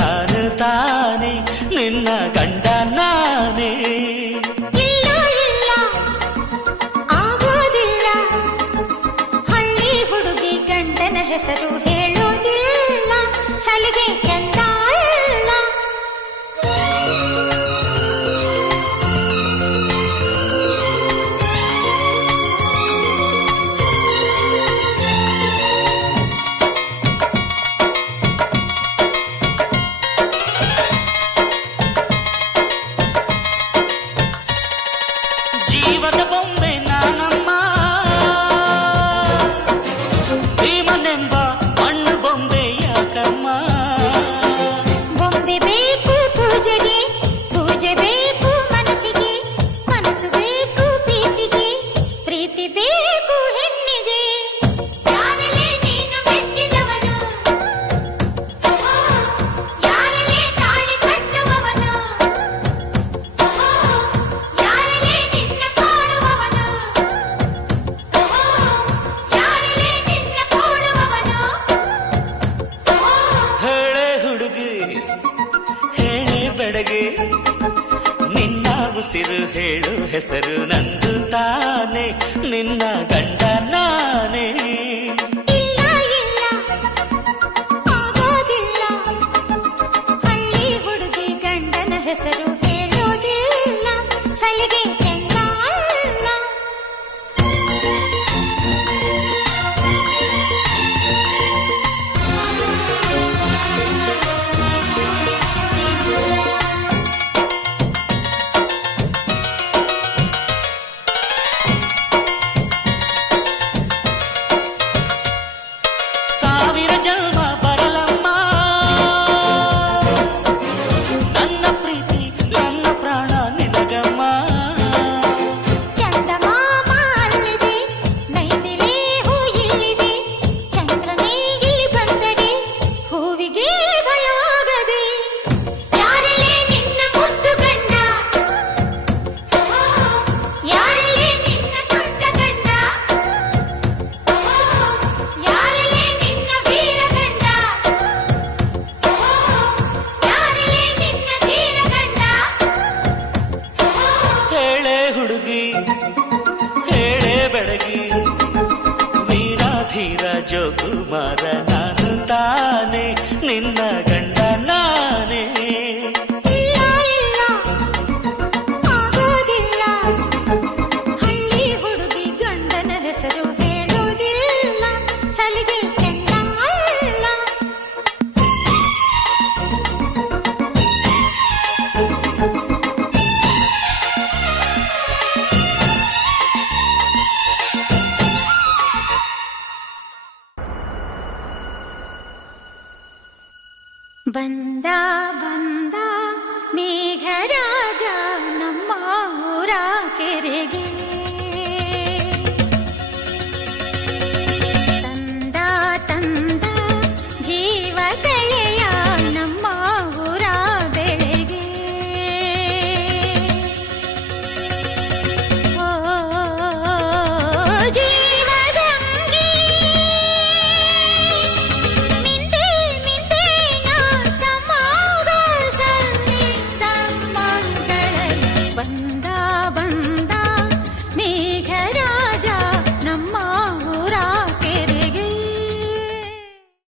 ನಾನು ತಾನೇ ನಿನ್ನ ಗಂಡ ನಾನೇ. ಇಲ್ಲ ಇಲ್ಲ ಆಗೋದಿಲ್ಲ, ಹಳ್ಳಿ ಹುಡುಗಿ ಗಂಡನ ಹೆಸರು ಹೇಳೋದಿಲ್ಲ, ಸಲಿಗೆ ಚಂದ ಇಲ್ಲ. ಜೀವದ ಬೊಂಬೆ ನಾನಮ್ಮ, ಭೀಮನೆಂಬ ಮಣ್ಣು ಬೊಂಬೆ ಯಾಕಮ್ಮ. ಬೊಂಬೆ ಬೇಕು ಪೂಜೆಗೆ, ಪೂಜೆ ಬೇಕು ಮನಸ್ಸಿಗೆ, ಮನಸ್ಸು ಬೇಕು ಪ್ರೀತಿಗೆ, ಪ್ರೀತಿ ಬೇಕು ಹೆಣ್ಣಿಗೆ. ಯಾರಲೇ ನೀನು ಮೆಚ್ಚಿದವನು, ಯಾರಲೇ ತಾಳಿ ಕಟ್ಟುವವನು, ಯಾರಲೇ ನಿನ್ನ ಕಾಡುವವನು, ಯಾರಲೇ ನಿನ್ನ ಕೂಡುವವನು. ಹೇಳೆ ಹುಡುಗಿ ಹೇಳೆ ಬೆಡಗೆ, ನಿನ್ನ ಉಸಿರು ಹೇಳು ಹೆಸರು ನಂದು ತಾನೆ ನಿನ್ನ ಗಂಡ ನಾನೇ. ಇಲ್ಲ ಇಲ್ಲ ಆಗೋದಿಲ್ಲ, ಹಳ್ಳಿ ಹುಡುಗಿ ಗಂಡನ ಹೆಸರು ಹೇಳೋದಿಲ್ಲ, ಸಲಿಗೆ ಚಂದ ಇಲ್ಲ. ಸಾವಿರ ಜನ್ಮ ಬರಲಮ್ಮ, ನನ್ನ ಪ್ರೀತಿ ನನ್ನ ಪ್ರಾಣ ನಿನಗಮ್ಮ. ಚಂದಮಾಮ ಅಲ್ಲಿದೆ, ನೈದಿಲೆ ಹೂ ಇಲ್ಲಿದೆ, ಚಂದ್ರನೇ ಇಲ್ಲಿ ಬಂದರೆ ಹೂವಿಗೆ ಭಯವಾಗದೆ. ಯಾರಲೇ ನಿನ್ನ ಮುದ್ದು ಗಂಡ, ಯಾರಲೇ ನಿನ್ನ ದೊಡ್ಡ ಗಂಡ, ಯಾರಲೇ ನಿನ್ನ ವೀರ ಗಂಡ, ಯಾರಲೇ ನಿನ್ನ ಧೀರ ಗಂಡ. ಹೇಳೆ ಹುಡುಗಿ ಹೇಳೆ ಬೆಡಗಿ, ವೀರಾಧೀರ ಜೋಕುಮಾರ ನಾನು ತಾನೆ ನಿನ್ನ ಗಂಡ ನಾನೇ. ಇಲ್ಲ ಇಲ್ಲ ಆಗೋದಿಲ್ಲ, ಹಳ್ಳಿ ಹುಡುಗಿ ಗಂಡನ ಹೆಸರು ಹೇಳೋದಿಲ್ಲ, ಸಲಿಗೆ ಚಂದ ಇಲ್ಲ. ಬಂದ ಬಂದ